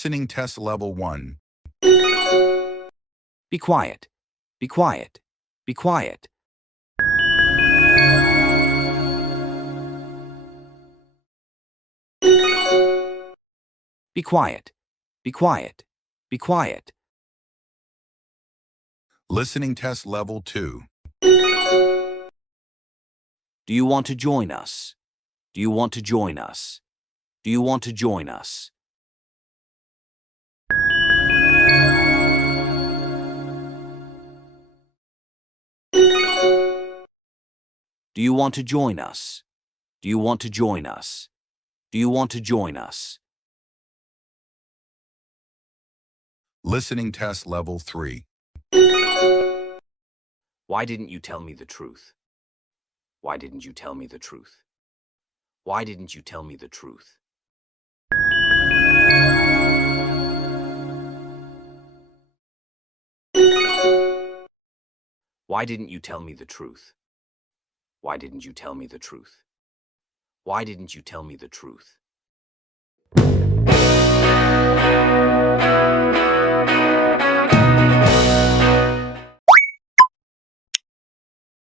Listening test level 1. Be quiet. Be quiet. Be quiet. Be quiet. Be quiet. Be quiet. Listening test level 2. Do you want to join us? Do you want to join us? Do you want to join us? Do you want to join us? Do you want to join us? Do you want to join us? Listening test level 3. Why didn't you tell me the truth? Why didn't you tell me the truth? Why didn't you tell me the truth? Why didn't you tell me the truth? Why didn't you tell me the truth? Why didn't you tell me the truth?